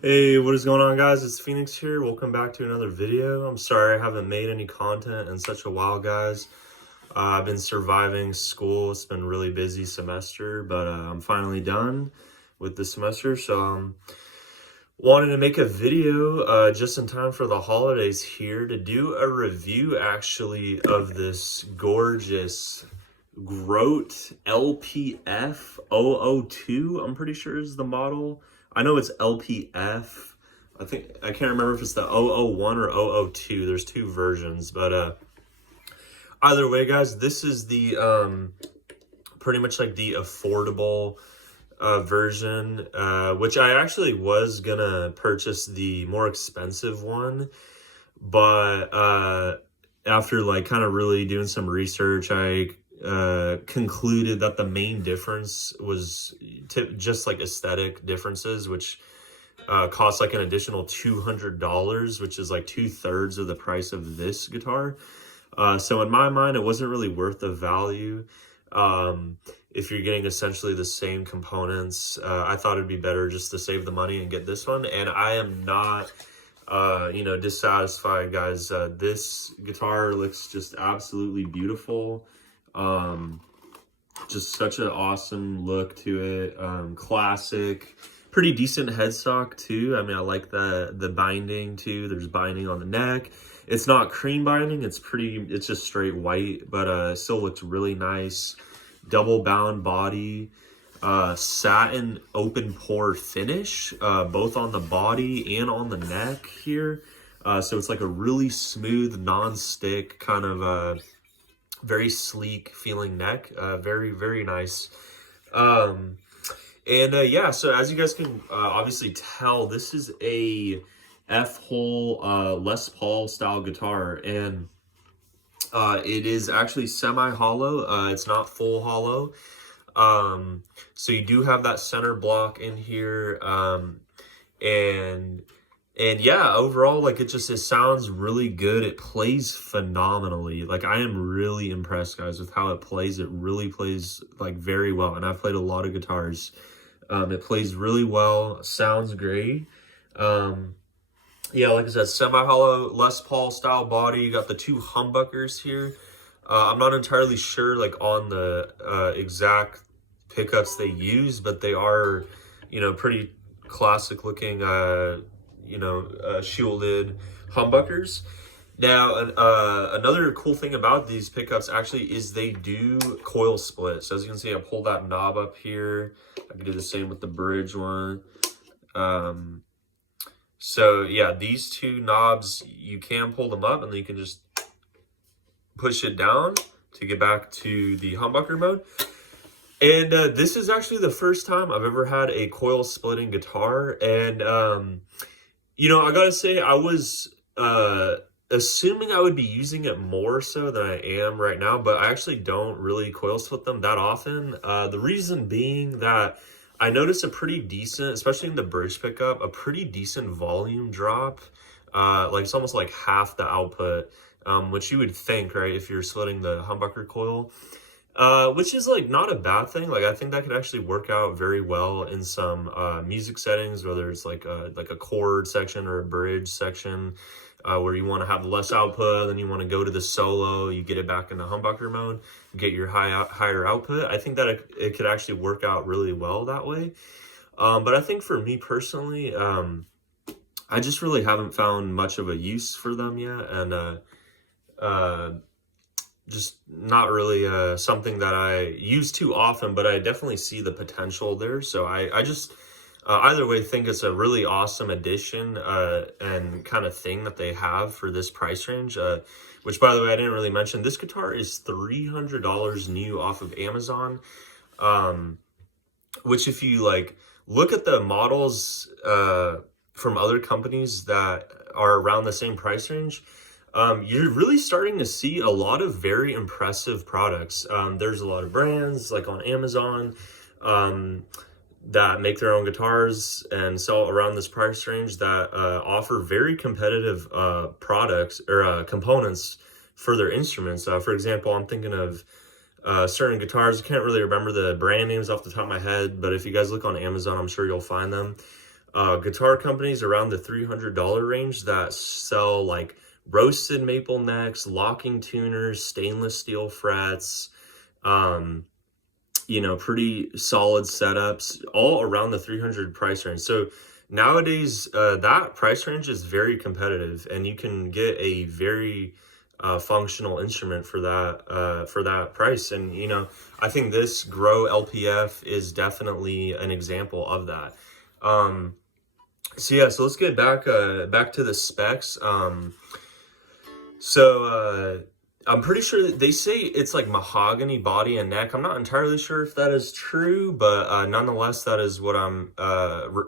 Hey, what is going on, guys? It's Phoenix here. Welcome back to another video. I'm sorry I haven't made any content in such a while, guys. I've been surviving school. It's been a really busy semester, but I'm finally done with the semester. So wanted to make a video just in time for the holidays here to do a review actually of this gorgeous Grote LPF 002, I'm pretty sure is the model. I know it's LPF. I can't remember if it's the 001 or 002. There's two versions, but either way, guys, this is the pretty much like the affordable version, which I actually was gonna purchase the more expensive one, but after like kind of really doing some research, I concluded that the main difference was just like aesthetic differences, which cost like an additional $200, which is like 2/3 of the price of this guitar. So in my mind, it wasn't really worth the value. If you're getting essentially the same components, I thought it'd be better just to save the money and get this one. And I am not dissatisfied, guys. This guitar looks just absolutely beautiful. Just such an awesome look to it. Classic, pretty decent headstock too. I mean, I like the binding too. There's binding on the neck. It's not cream binding, it's just straight white, but still looks really nice. Double bound body, satin open pore finish, both on the body and on the neck here. So it's like a really smooth, non-stick kind of very sleek feeling neck. Very, very nice. Yeah, so as you guys can obviously tell, this is a F-hole Les Paul style guitar, and it is actually semi-hollow. It's not full hollow. So you do have that center block in here, and yeah, overall, like it sounds really good. It plays phenomenally. Like I am really impressed, guys, with how it plays. It really plays like very well. And I've played a lot of guitars. It plays really well. Sounds great. Yeah, like I said, semi-hollow Les Paul style body. You got the two humbuckers here. I'm not entirely sure like on the exact pickups they use, but they are, pretty classic looking, shielded humbuckers. Now, another cool thing about these pickups actually is they do coil split. So as you can see, I pull that knob up here. I can do the same with the bridge one. So yeah, these two knobs, you can pull them up and then you can just push it down to get back to the humbucker mode. And this is actually the first time I've ever had a coil splitting guitar. And I gotta say, I was assuming I would be using it more so than I am right now, but I actually don't really coil split them that often. The reason being that I noticed a pretty decent, especially in the bridge pickup, a pretty decent volume drop. Like it's almost like half the output, which you would think, right, if you're splitting the humbucker coil. Which is like not a bad thing. Like I think that could actually work out very well in some music settings, whether it's like a chord section or a bridge section, where you want to have less output, then you want to go to the solo, you get it back into humbucker mode, get your higher output. I think that it could actually work out really well that way. But I think for me personally, I just really haven't found much of a use for them yet, and uh, just not really something that I use too often, but I definitely see the potential there. So I just either way think it's a really awesome addition and kind of thing that they have for this price range. Which, by the way, I didn't really mention. This guitar is $300 new off of Amazon. Um, which, if you like look at the models from other companies that are around the same price range, you're really starting to see a lot of very impressive products. There's a lot of brands like on Amazon um, that make their own guitars and sell around this price range that offer very competitive products or components for their instruments. For example, I'm thinking of certain guitars. I can't really remember the brand names off the top of my head, but if you guys look on Amazon, I'm sure you'll find them. Guitar companies around the $300 range that sell like roasted maple necks, locking tuners, stainless steel frets, um, pretty solid setups, all around the 300 price range. So nowadays, that price range is very competitive, and you can get a very functional instrument for that price. And I think this Grote LPF is definitely an example of that. So yeah, so let's get back to the specs. I'm pretty sure that they say it's like mahogany body and neck. I'm not entirely sure if that is true, but nonetheless, that is what I'm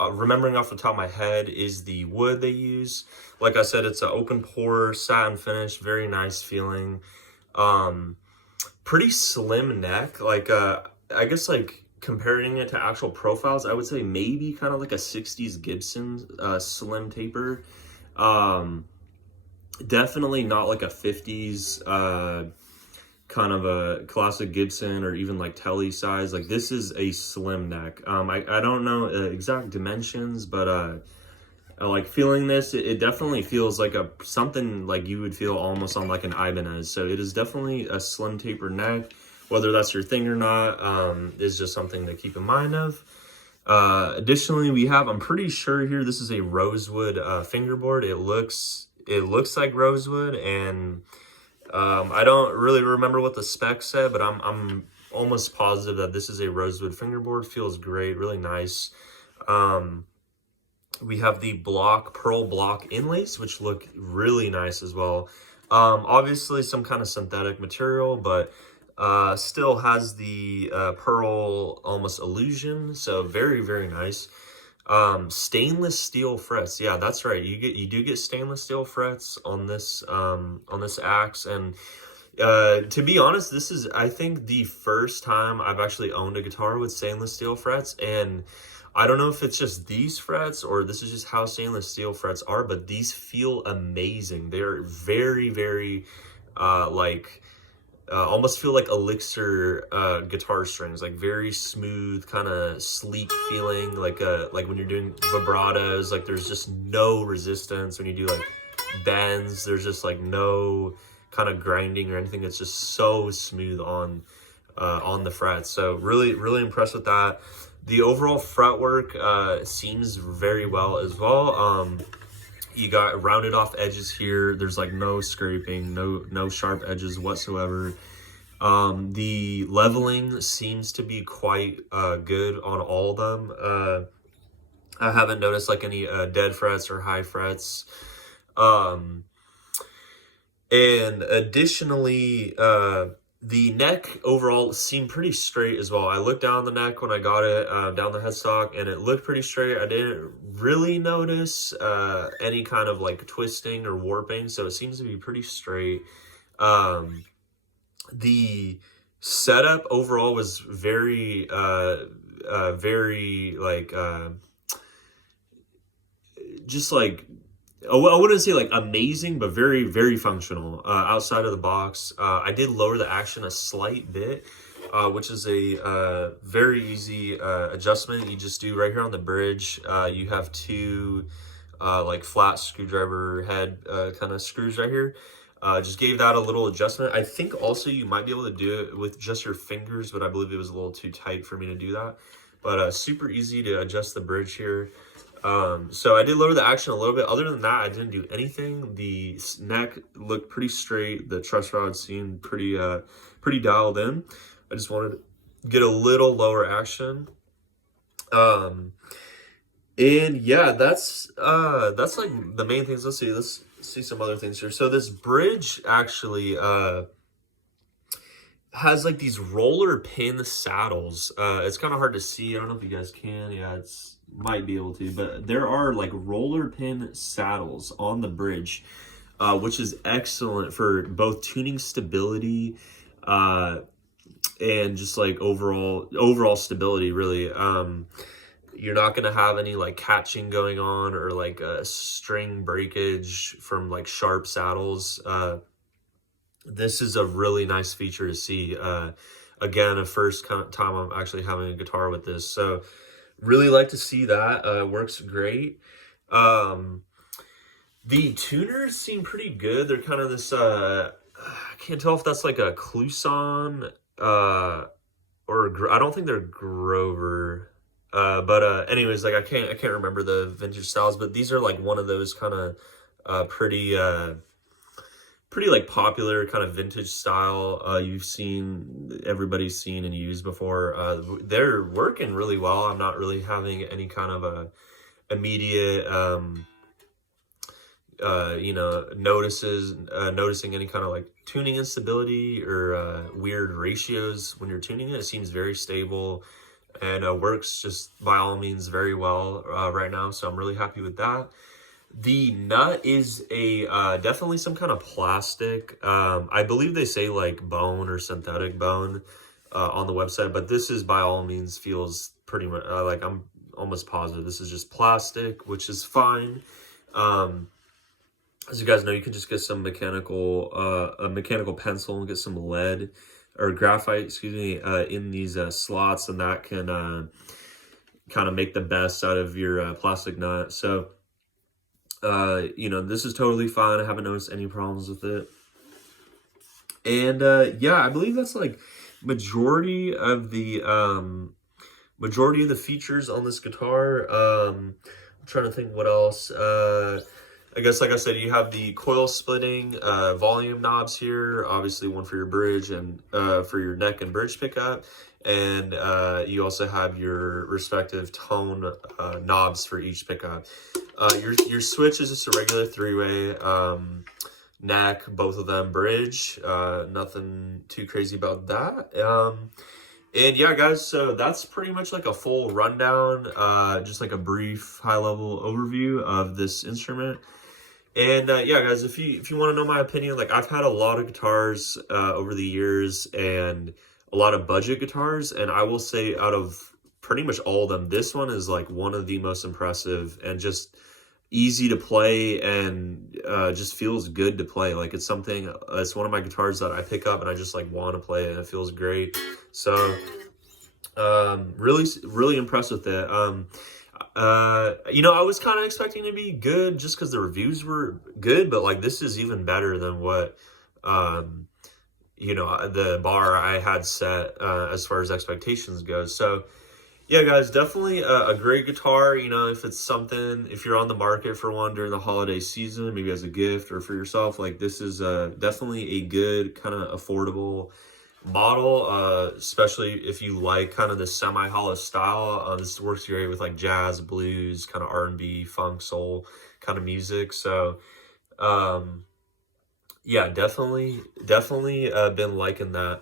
remembering off the top of my head is the wood they use. Like I said, it's an open pore satin finish, very nice feeling. Pretty slim neck. Like I guess like comparing it to actual profiles, I would say maybe kind of like a 60s Gibson slim taper. Definitely not like a 50s kind of a classic Gibson or even like Telly size. Like this is a slim neck. I don't know exact dimensions, but like feeling this, it definitely feels like something like you would feel almost on like an Ibanez. So it is definitely a slim taper neck. Whether that's your thing or not is just something to keep in mind of. Additionally, I'm pretty sure here this is a rosewood fingerboard. It looks like rosewood, and I don't really remember what the specs said, but I'm almost positive that this is a rosewood fingerboard. Feels great, really nice. We have the pearl block inlays, which look really nice as well. Obviously some kind of synthetic material, but still has the pearl almost illusion, so very, very nice. Stainless steel frets. Yeah, that's right. You do get stainless steel frets on this axe. And to be honest, this is, I think, the first time I've actually owned a guitar with stainless steel frets. And I don't know if it's just these frets or this is just how stainless steel frets are, but these feel amazing. They're very, very almost feel like elixir guitar strings, like very smooth, kind of sleek feeling, like when you're doing vibratos, like there's just no resistance. When you do like bends, there's just like no kind of grinding or anything. It's just so smooth on the frets. So really, really impressed with that. The overall fretwork seems very well as well. You got rounded off edges here. There's like no scraping, no sharp edges whatsoever. The leveling seems to be quite good on all of them. I haven't noticed like any dead frets or high frets. And additionally, the neck overall seemed pretty straight as well. I looked down the neck when I got it, down the headstock, and it looked pretty straight. I didn't really notice any kind of like twisting or warping, so it seems to be pretty straight. The setup overall was very, very like, just like, I wouldn't say like amazing, but very, very functional outside of the box. I did lower the action a slight bit, which is a very easy adjustment. You just do right here on the bridge. You have two like flat screwdriver head kind of screws right here. Just gave that a little adjustment. I think also you might be able to do it with just your fingers, but I believe it was a little too tight for me to do that. but super easy to adjust the bridge here. So I did lower the action a little bit. Other than that, I didn't do anything. The neck looked pretty straight. The truss rod seemed pretty dialed in. I just wanted to get a little lower action. And yeah, that's like the main things. Let's see some other things here. So this bridge actually has like these roller pin saddles. It's kind of hard to see. I don't know if you guys can. Yeah, it's might be able to, but there are like roller pin saddles on the bridge, which is excellent for both tuning stability and just like overall stability, really. You're not going to have any like catching going on or like string breakage from like sharp saddles. This is a really nice feature to see. Again, a first time I'm actually having a guitar with this, so really like to see that. Works great. The tuners seem pretty good. They're kind of this I can't tell if that's like a Kluson or I don't think they're Grover. But anyways, like I can't remember the vintage styles, but these are like one of those kind of pretty like popular kind of vintage style everybody's seen and used before. They're working really well. I'm not really having any kind of a immediate noticing any kind of like tuning instability or weird ratios when you're tuning it. It seems very stable and works just by all means very well right now, so I'm really happy with that. The nut is a definitely some kind of plastic. I believe they say like bone or synthetic bone on the website, but this is by all means feels pretty much like I'm almost positive this is just plastic, which is fine. As you guys know, you can just get some a mechanical pencil and get some lead or graphite, excuse me, in these slots, and that can kind of make the best out of your plastic nut. So this is totally fine. I haven't noticed any problems with it. And yeah, I believe that's like majority of the features on this guitar. I'm trying to think what else. I guess, like I said, you have the coil splitting volume knobs here, obviously one for your bridge and for your neck and bridge pickup. And you also have your respective tone knobs for each pickup. Your switch is just a regular 3-way neck, both of them bridge. Nothing too crazy about that. And yeah, guys, so that's pretty much like a full rundown, just like a brief high-level overview of this instrument. And yeah, guys, if you want to know my opinion, like I've had a lot of guitars over the years and a lot of budget guitars, and I will say out of pretty much all of them, this one is like one of the most impressive and just easy to play and just feels good to play. Like it's one of my guitars that I pick up and I just like want to play it, and it feels great. So really impressed with it. I was kind of expecting to be good just because the reviews were good, but like this is even better than what the bar I had set as far as expectations goes. So yeah, guys, definitely a great guitar. If you're on the market for one during the holiday season, maybe as a gift or for yourself, like this is definitely a good kind of affordable model, especially if you like kind of the semi-hollow style. This works great with like jazz, blues, kind of R&B, funk, soul kind of music. So yeah, definitely been liking that.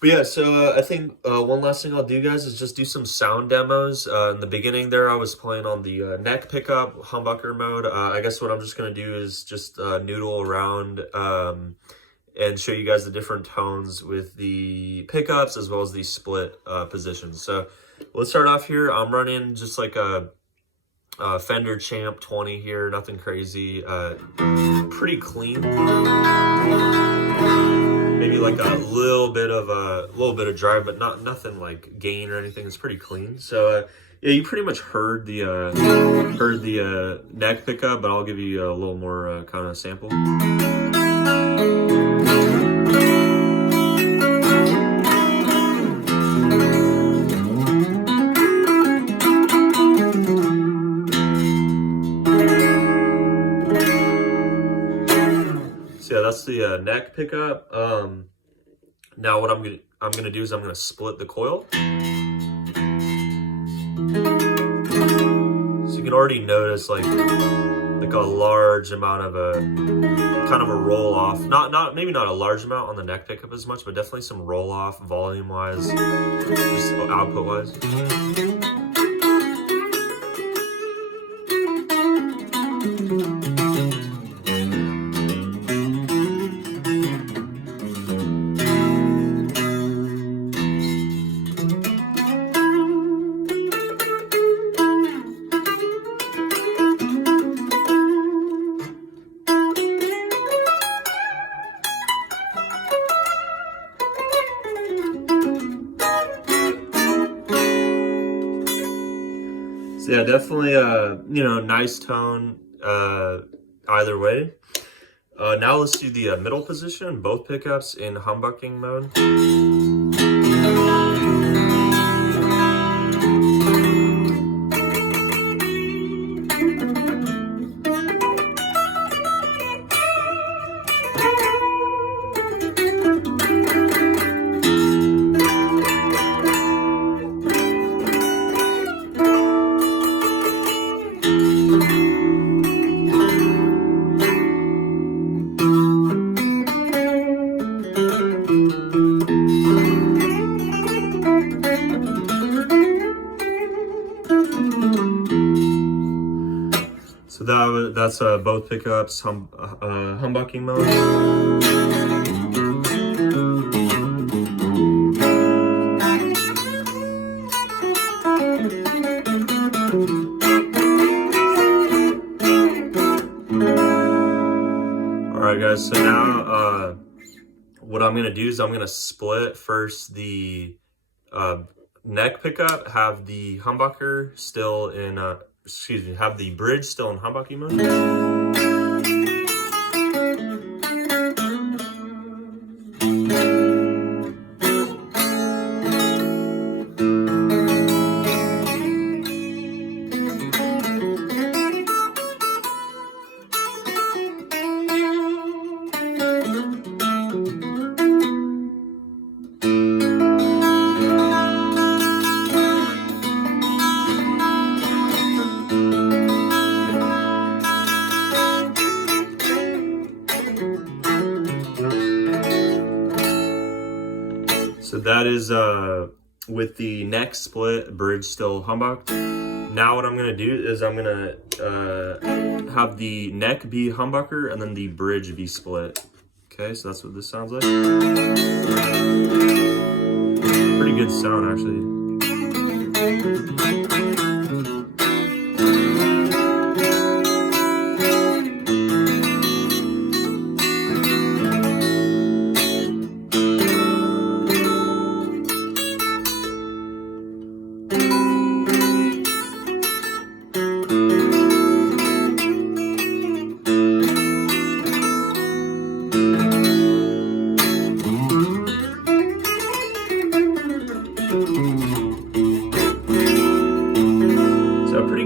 But yeah, so I think one last thing I'll do, guys, is just do some sound demos. In the beginning there, I was playing on the neck pickup humbucker mode. I guess what I'm just going to do is just noodle around and show you guys the different tones with the pickups as well as the split positions. So let's start off here. I'm running just like a Fender Champ 20 here, nothing crazy, pretty clean. Maybe like a little bit of drive, but nothing like gain or anything. It's pretty clean. So yeah, you pretty much heard the neck pickup, but I'll give you a little more kind of sample. that's the neck pickup. Now what I'm gonna do is I'm gonna split the coil. So you can already notice like a large amount of a kind of a roll off. Maybe not a large amount on the neck pickup as much, but definitely some roll off volume wise, just output wise. So yeah, definitely you know, nice tone either way. Now let's do the middle position, both pickups in humbucking mode. So that's both pickups humbucking mode. All right, guys. So now what I'm gonna do is I'm gonna split first the neck pickup, have the humbucker still in have the bridge still in humbucking mode. So that is with the neck split, bridge still humbucked. Now what I'm gonna do is I'm gonna have the neck be humbucker and then the bridge be split. Okay, so that's what this sounds like. Pretty good sound actually.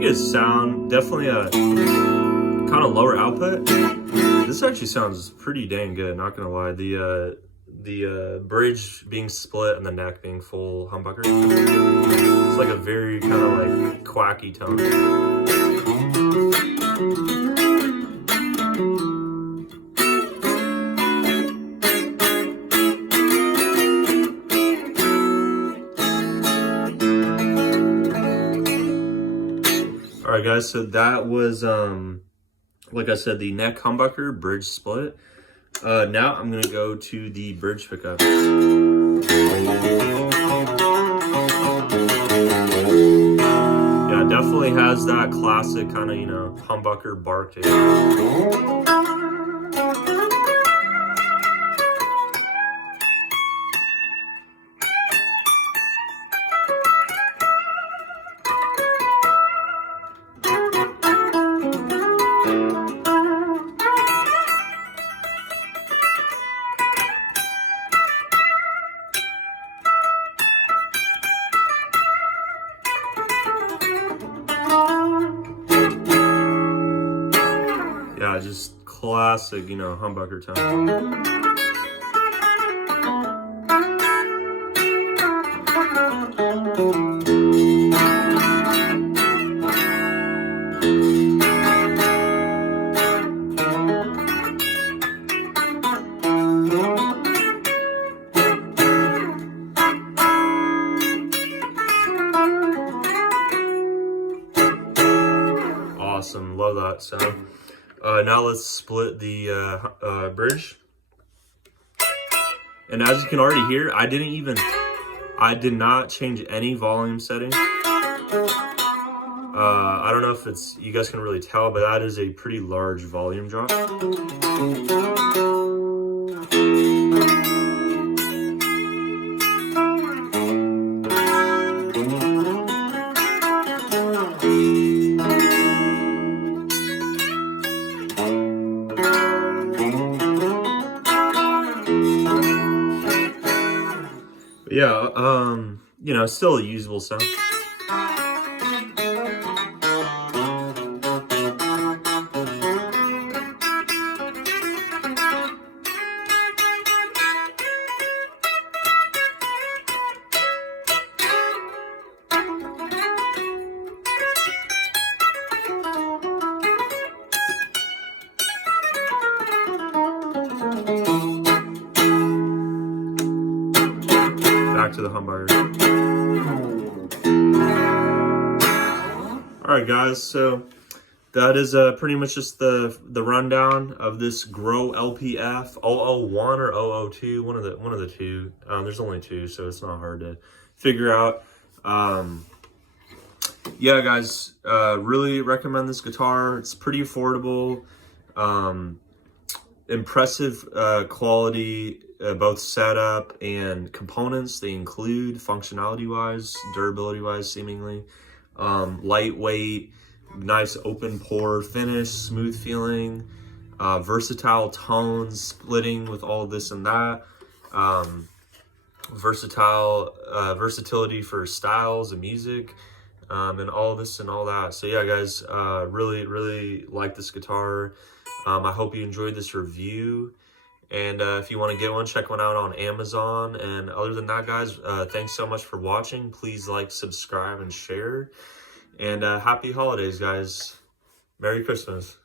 Good sound, definitely a kind of lower output. This actually sounds pretty dang good, not gonna lie. The bridge being split and the neck being full humbucker. It's like a very kind of like quacky tone. Alright guys, so that was, like I said, the neck humbucker, bridge split. Now I'm going to go to the bridge pickup. Yeah, definitely has that classic kind of, you know, humbucker bark to it. Yeah, just classic, you know, humbucker tone. Awesome, love that sound. Now let's split the bridge. And as you can already hear, I did not change any volume setting. I don't know if you guys can really tell, but that is a pretty large volume drop. Yeah, you know, still a usable sound. Back to the humbucker. Alright guys, so that is pretty much just the rundown of this Grote LPF 001 or 002, one of the two. There's only two, so it's not hard to figure out. Yeah guys, really recommend this guitar. It's pretty affordable, impressive quality, both setup and components they include, functionality wise, durability wise, seemingly. Lightweight, nice open pore finish, smooth feeling, versatile tones, splitting with all this and that, versatility for styles of music, and all this and all that. So yeah guys, really like this guitar. I hope you enjoyed this review, and if you want to get one, check one out on Amazon. And other than that guys, thanks so much for watching. Please like, subscribe, and share. And happy holidays guys. Merry Christmas.